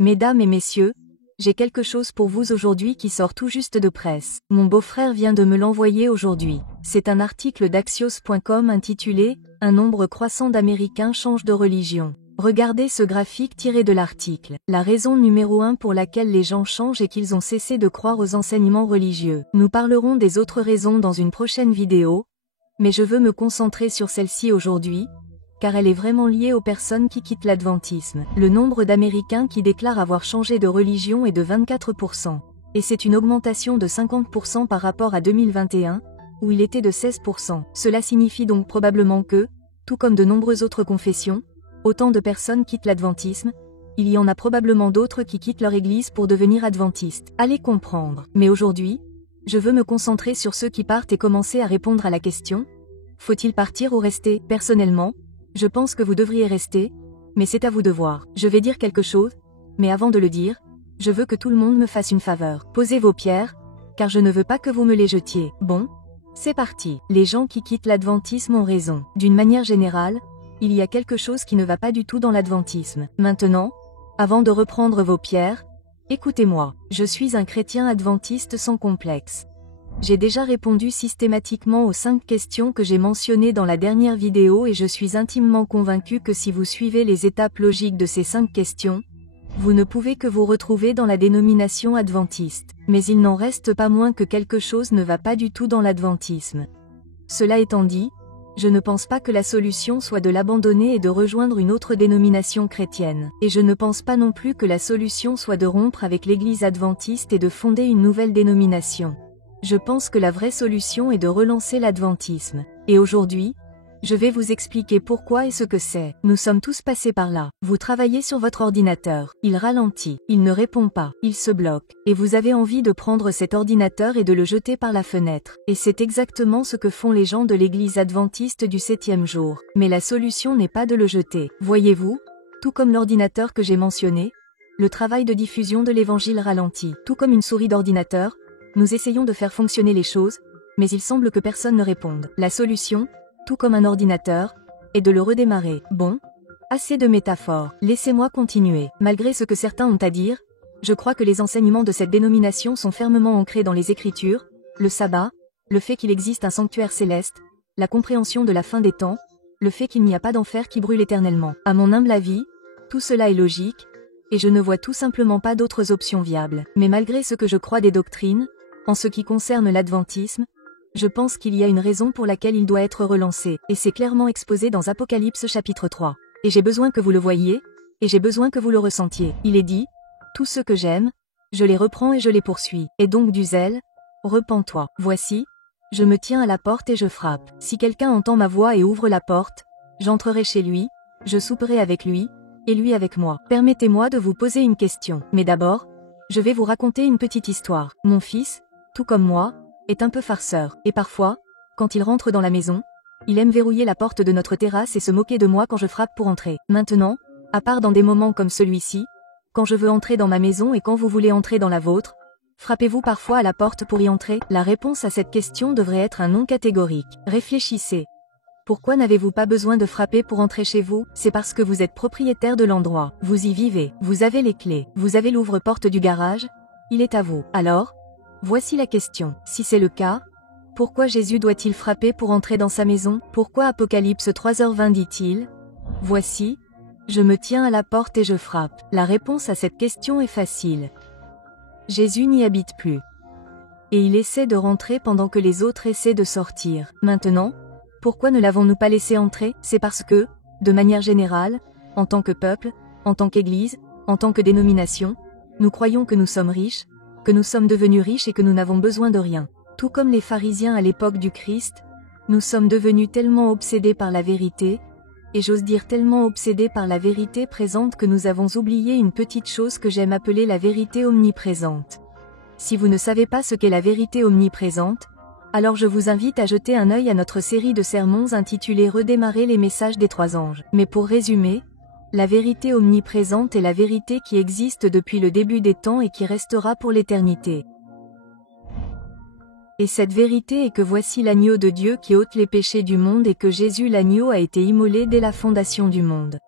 Mesdames et messieurs, j'ai quelque chose pour vous aujourd'hui qui sort tout juste de presse. Mon beau-frère vient de me l'envoyer aujourd'hui. C'est un article d'Axios.com intitulé « Un nombre croissant d'Américains changent de religion ». Regardez ce graphique tiré de l'article. La raison numéro 1 pour laquelle les gens changent est qu'ils ont cessé de croire aux enseignements religieux. Nous parlerons des autres raisons dans une prochaine vidéo, mais je veux me concentrer sur celle-ci aujourd'hui, car elle est vraiment liée aux personnes qui quittent l'adventisme. Le nombre d'Américains qui déclarent avoir changé de religion est de 24%. Et c'est une augmentation de 50% par rapport à 2021, où il était de 16%. Cela signifie donc probablement que, tout comme de nombreuses autres confessions, autant de personnes quittent l'adventisme, il y en a probablement d'autres qui quittent leur église pour devenir adventistes. Allez comprendre. Mais aujourd'hui, je veux me concentrer sur ceux qui partent et commencer à répondre à la question « Faut-il partir ou rester ?» Personnellement, je pense que vous devriez rester, mais c'est à vous de voir. Je vais dire quelque chose, mais avant de le dire, je veux que tout le monde me fasse une faveur. Posez vos pierres, car je ne veux pas que vous me les jetiez. Bon, c'est parti. Les gens qui quittent l'adventisme ont raison. D'une manière générale, il y a quelque chose qui ne va pas du tout dans l'adventisme. Maintenant, avant de reprendre vos pierres, écoutez-moi, je suis un chrétien adventiste sans complexe. J'ai déjà répondu systématiquement aux 5 questions que j'ai mentionnées dans la dernière vidéo et je suis intimement convaincu que si vous suivez les étapes logiques de ces 5 questions, vous ne pouvez que vous retrouver dans la dénomination adventiste. Mais il n'en reste pas moins que quelque chose ne va pas du tout dans l'adventisme. Cela étant dit, je ne pense pas que la solution soit de l'abandonner et de rejoindre une autre dénomination chrétienne. Et je ne pense pas non plus que la solution soit de rompre avec l'église adventiste et de fonder une nouvelle dénomination. Je pense que la vraie solution est de relancer l'adventisme. Et aujourd'hui, je vais vous expliquer pourquoi et ce que c'est. Nous sommes tous passés par là. Vous travaillez sur votre ordinateur, il ralentit, il ne répond pas, il se bloque, et vous avez envie de prendre cet ordinateur et de le jeter par la fenêtre. Et c'est exactement ce que font les gens de l'église adventiste du 7e jour. Mais la solution n'est pas de le jeter. Voyez-vous, tout comme l'ordinateur que j'ai mentionné, le travail de diffusion de l'évangile ralentit. Tout comme une souris d'ordinateur, nous essayons de faire fonctionner les choses, mais il semble que personne ne réponde. La solution, tout comme un ordinateur, est de le redémarrer. Bon, assez de métaphores, laissez-moi continuer. Malgré ce que certains ont à dire, je crois que les enseignements de cette dénomination sont fermement ancrés dans les Écritures, le sabbat, le fait qu'il existe un sanctuaire céleste, la compréhension de la fin des temps, le fait qu'il n'y a pas d'enfer qui brûle éternellement. À mon humble avis, tout cela est logique, et je ne vois tout simplement pas d'autres options viables. Mais malgré ce que je crois des doctrines, en ce qui concerne l'adventisme, je pense qu'il y a une raison pour laquelle il doit être relancé, et c'est clairement exposé dans Apocalypse chapitre 3. Et j'ai besoin que vous le voyiez, et j'ai besoin que vous le ressentiez. Il est dit, « Tous ceux que j'aime, je les reprends et je les poursuis. » Et donc du zèle, repens-toi. Voici, je me tiens à la porte et je frappe. Si quelqu'un entend ma voix et ouvre la porte, j'entrerai chez lui, je souperai avec lui, et lui avec moi. Permettez-moi de vous poser une question. Mais d'abord, je vais vous raconter une petite histoire. Mon fils, tout comme moi, est un peu farceur, et parfois, quand il rentre dans la maison, il aime verrouiller la porte de notre terrasse et se moquer de moi quand je frappe pour entrer. Maintenant, à part dans des moments comme celui-ci, quand je veux entrer dans ma maison et quand vous voulez entrer dans la vôtre, frappez-vous parfois à la porte pour y entrer? La réponse à cette question devrait être un non catégorique. Réfléchissez. Pourquoi n'avez-vous pas besoin de frapper pour entrer chez vous? C'est parce que vous êtes propriétaire de l'endroit. Vous y vivez. Vous avez les clés. Vous avez l'ouvre-porte du garage. Il est à vous. Alors, voici la question. Si c'est le cas, pourquoi Jésus doit-il frapper pour entrer dans sa maison? Pourquoi Apocalypse 3h20 dit-il « Voici, je me tiens à la porte et je frappe ». La réponse à cette question est facile. Jésus n'y habite plus. Et il essaie de rentrer pendant que les autres essaient de sortir. Maintenant, pourquoi ne l'avons-nous pas laissé entrer? C'est parce que, de manière générale, en tant que peuple, en tant qu'Église, en tant que dénomination, nous croyons que nous sommes riches, que nous sommes devenus riches et que nous n'avons besoin de rien. Tout comme les pharisiens à l'époque du Christ, nous sommes devenus tellement obsédés par la vérité, et j'ose dire tellement obsédés par la vérité présente que nous avons oublié une petite chose que j'aime appeler la vérité omniprésente. Si vous ne savez pas ce qu'est la vérité omniprésente, alors je vous invite à jeter un œil à notre série de sermons intitulée « Redémarrer les messages des 3 anges ». Mais pour résumer, la vérité omniprésente est la vérité qui existe depuis le début des temps et qui restera pour l'éternité. Et cette vérité est que voici l'agneau de Dieu qui ôte les péchés du monde et que Jésus l'agneau a été immolé dès la fondation du monde.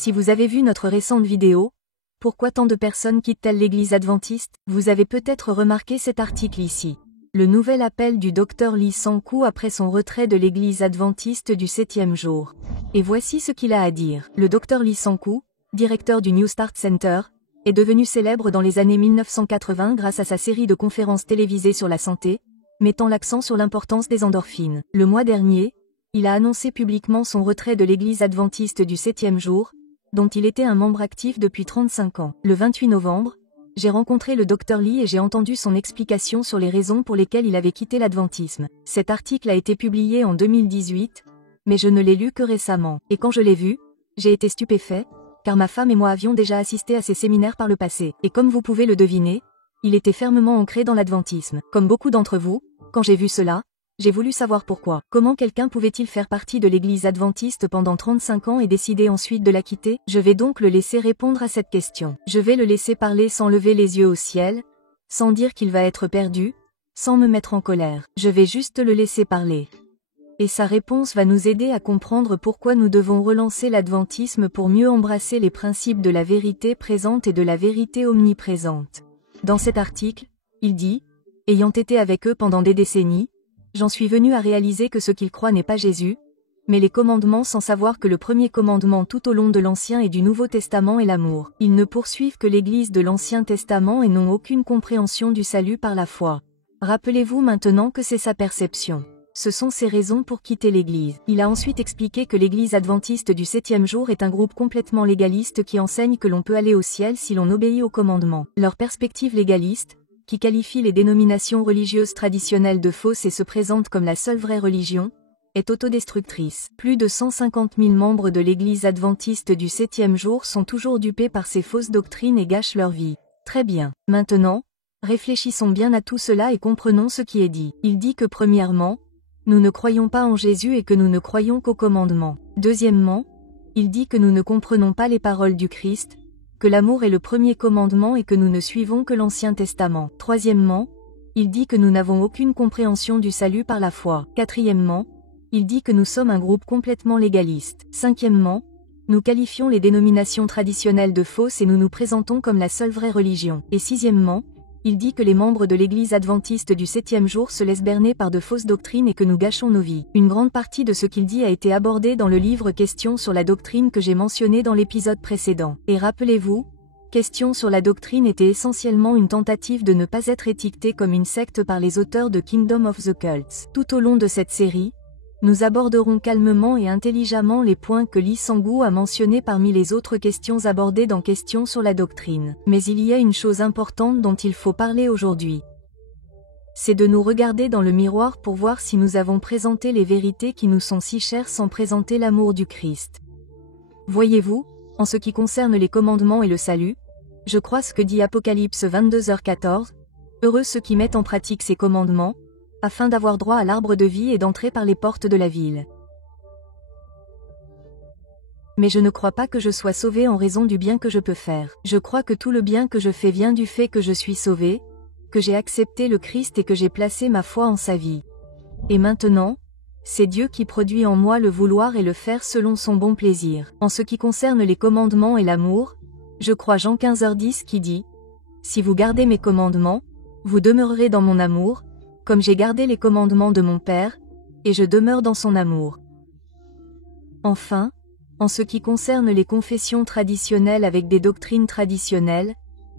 Si vous avez vu notre récente vidéo, pourquoi tant de personnes quittent-elles l'Église adventiste? Vous avez peut-être remarqué cet article ici. Le nouvel appel du Dr Lee Sang-Koo après son retrait de l'Église adventiste du 7e jour. Et voici ce qu'il a à dire. Le Dr Lee Sang-Koo, directeur du New Start Center, est devenu célèbre dans les années 1980 grâce à sa série de conférences télévisées sur la santé, mettant l'accent sur l'importance des endorphines. Le mois dernier, il a annoncé publiquement son retrait de l'Église adventiste du 7e jour, dont il était un membre actif depuis 35 ans. Le 28 novembre, j'ai rencontré le Dr Lee et j'ai entendu son explication sur les raisons pour lesquelles il avait quitté l'adventisme. Cet article a été publié en 2018, mais je ne l'ai lu que récemment. Et quand je l'ai vu, j'ai été stupéfait, car ma femme et moi avions déjà assisté à ces séminaires par le passé. Et comme vous pouvez le deviner, il était fermement ancré dans l'adventisme. Comme beaucoup d'entre vous, quand j'ai vu cela, j'ai voulu savoir pourquoi. Comment quelqu'un pouvait-il faire partie de l'Église adventiste pendant 35 ans et décider ensuite de la quitter? Je vais donc le laisser répondre à cette question. Je vais le laisser parler sans lever les yeux au ciel, sans dire qu'il va être perdu, sans me mettre en colère. Je vais juste le laisser parler. Et sa réponse va nous aider à comprendre pourquoi nous devons relancer l'adventisme pour mieux embrasser les principes de la vérité présente et de la vérité omniprésente. Dans cet article, il dit, ayant été avec eux pendant des décennies, j'en suis venu à réaliser que ce qu'ils croient n'est pas Jésus, mais les commandements sans savoir que le premier commandement tout au long de l'Ancien et du Nouveau Testament est l'amour. Ils ne poursuivent que l'Église de l'Ancien Testament et n'ont aucune compréhension du salut par la foi. Rappelez-vous maintenant que c'est sa perception. Ce sont ses raisons pour quitter l'Église. Il a ensuite expliqué que l'Église adventiste du 7e jour est un groupe complètement légaliste qui enseigne que l'on peut aller au ciel si l'on obéit aux commandements. Leur perspective légaliste, qui qualifie les dénominations religieuses traditionnelles de fausses et se présente comme la seule vraie religion, est autodestructrice. Plus de 150 000 membres de l'Église adventiste du 7e jour sont toujours dupés par ces fausses doctrines et gâchent leur vie. Très bien. Maintenant, réfléchissons bien à tout cela et comprenons ce qui est dit. Il dit que premièrement, nous ne croyons pas en Jésus et que nous ne croyons qu'aux commandements. Deuxièmement, il dit que nous ne comprenons pas les paroles du Christ, que l'amour est le premier commandement et que nous ne suivons que l'Ancien Testament. Troisièmement, il dit que nous n'avons aucune compréhension du salut par la foi. Quatrièmement, il dit que nous sommes un groupe complètement légaliste. Cinquièmement, nous qualifions les dénominations traditionnelles de fausses et nous nous présentons comme la seule vraie religion. Et sixièmement, il dit que les membres de l'Église adventiste du 7e jour se laissent berner par de fausses doctrines et que nous gâchons nos vies. Une grande partie de ce qu'il dit a été abordé dans le livre Questions sur la doctrine que j'ai mentionné dans l'épisode précédent. Et rappelez-vous, Questions sur la doctrine était essentiellement une tentative de ne pas être étiqueté comme une secte par les auteurs de Kingdom of the Cults. Tout au long de cette série, nous aborderons calmement et intelligemment les points que Lee Sang-Koo a mentionnés parmi les autres questions abordées dans Questions sur la doctrine. Mais il y a une chose importante dont il faut parler aujourd'hui. C'est de nous regarder dans le miroir pour voir si nous avons présenté les vérités qui nous sont si chères sans présenter l'amour du Christ. Voyez-vous, en ce qui concerne les commandements et le salut, je crois ce que dit Apocalypse 22h14, heureux ceux qui mettent en pratique ces commandements, afin d'avoir droit à l'arbre de vie et d'entrer par les portes de la ville. Mais je ne crois pas que je sois sauvé en raison du bien que je peux faire. Je crois que tout le bien que je fais vient du fait que je suis sauvé, que j'ai accepté le Christ et que j'ai placé ma foi en sa vie. Et maintenant, c'est Dieu qui produit en moi le vouloir et le faire selon son bon plaisir. En ce qui concerne les commandements et l'amour, je crois Jean 15h10 qui dit « Si vous gardez mes commandements, vous demeurerez dans mon amour, comme j'ai gardé les commandements de mon Père, et je demeure dans son amour. » Enfin, en ce qui concerne les confessions traditionnelles avec des doctrines traditionnelles,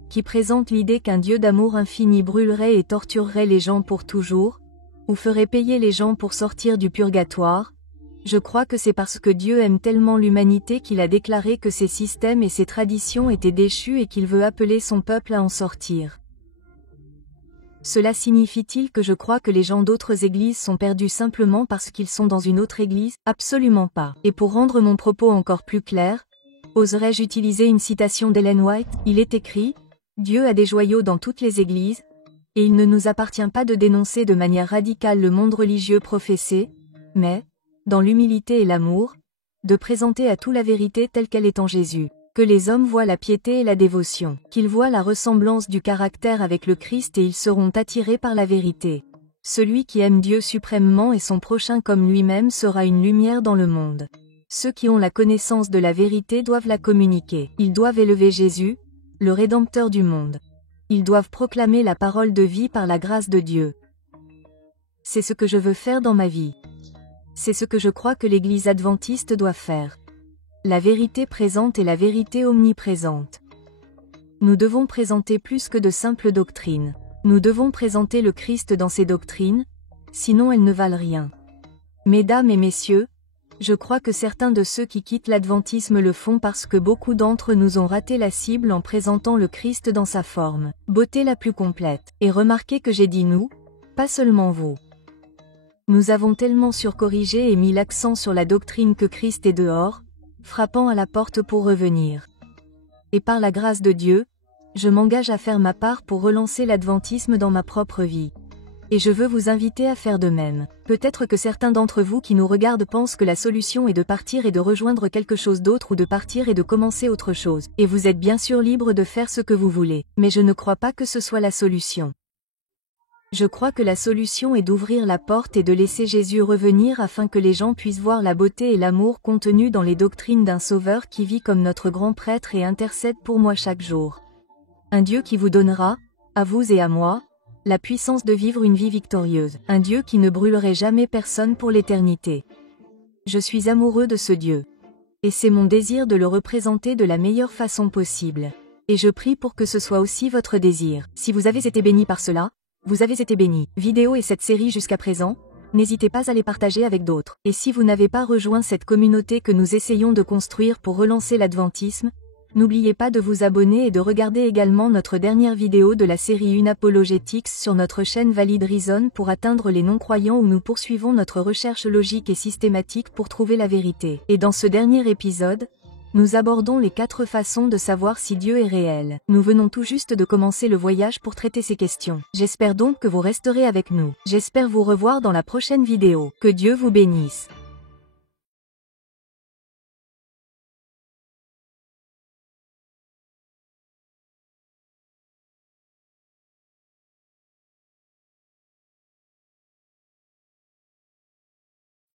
qui présentent l'idée qu'un Dieu d'amour infini brûlerait et torturerait les gens pour toujours, ou ferait payer les gens pour sortir du purgatoire, je crois que c'est parce que Dieu aime tellement l'humanité qu'il a déclaré que ces systèmes et ces traditions étaient déchus et qu'il veut appeler son peuple à en sortir. Cela signifie-t-il que je crois que les gens d'autres églises sont perdus simplement parce qu'ils sont dans une autre église? Absolument pas. Et pour rendre mon propos encore plus clair, oserais-je utiliser une citation d'Ellen White? Il est écrit, « Dieu a des joyaux dans toutes les églises, et il ne nous appartient pas de dénoncer de manière radicale le monde religieux professé, mais, dans l'humilité et l'amour, de présenter à tout la vérité telle qu'elle est en Jésus. Que les hommes voient la piété et la dévotion, qu'ils voient la ressemblance du caractère avec le Christ et ils seront attirés par la vérité. Celui qui aime Dieu suprêmement et son prochain comme lui-même sera une lumière dans le monde. Ceux qui ont la connaissance de la vérité doivent la communiquer. Ils doivent élever Jésus, le Rédempteur du monde. Ils doivent proclamer la parole de vie par la grâce de Dieu. C'est ce que je veux faire dans ma vie. C'est ce que je crois que l'Église adventiste doit faire. La vérité présente est la vérité omniprésente. Nous devons présenter plus que de simples doctrines. Nous devons présenter le Christ dans ces doctrines, sinon elles ne valent rien. Mesdames et messieurs, je crois que certains de ceux qui quittent l'adventisme le font parce que beaucoup d'entre nous ont raté la cible en présentant le Christ dans sa forme, beauté la plus complète. Et remarquez que j'ai dit nous, pas seulement vous. Nous avons tellement surcorrigé et mis l'accent sur la doctrine que Christ est dehors, frappant à la porte pour revenir. Et par la grâce de Dieu, je m'engage à faire ma part pour relancer l'adventisme dans ma propre vie. Et je veux vous inviter à faire de même. Peut-être que certains d'entre vous qui nous regardent pensent que la solution est de partir et de rejoindre quelque chose d'autre ou de partir et de commencer autre chose. Et vous êtes bien sûr libre de faire ce que vous voulez. Mais je ne crois pas que ce soit la solution. Je crois que la solution est d'ouvrir la porte et de laisser Jésus revenir afin que les gens puissent voir la beauté et l'amour contenus dans les doctrines d'un Sauveur qui vit comme notre grand prêtre et intercède pour moi chaque jour. Un Dieu qui vous donnera, à vous et à moi, la puissance de vivre une vie victorieuse, un Dieu qui ne brûlerait jamais personne pour l'éternité. Je suis amoureux de ce Dieu. Et c'est mon désir de le représenter de la meilleure façon possible. Et je prie pour que ce soit aussi votre désir. Si vous avez été béni par cela, vous avez été béni. Vidéo et cette série jusqu'à présent, n'hésitez pas à les partager avec d'autres. Et si vous n'avez pas rejoint cette communauté que nous essayons de construire pour relancer l'adventisme, n'oubliez pas de vous abonner et de regarder également notre dernière vidéo de la série Une Apologetics sur notre chaîne Valid Reason pour atteindre les non-croyants où nous poursuivons notre recherche logique et systématique pour trouver la vérité. Et dans ce dernier épisode, nous abordons les 4 façons de savoir si Dieu est réel. Nous venons tout juste de commencer le voyage pour traiter ces questions. J'espère donc que vous resterez avec nous. J'espère vous revoir dans la prochaine vidéo. Que Dieu vous bénisse.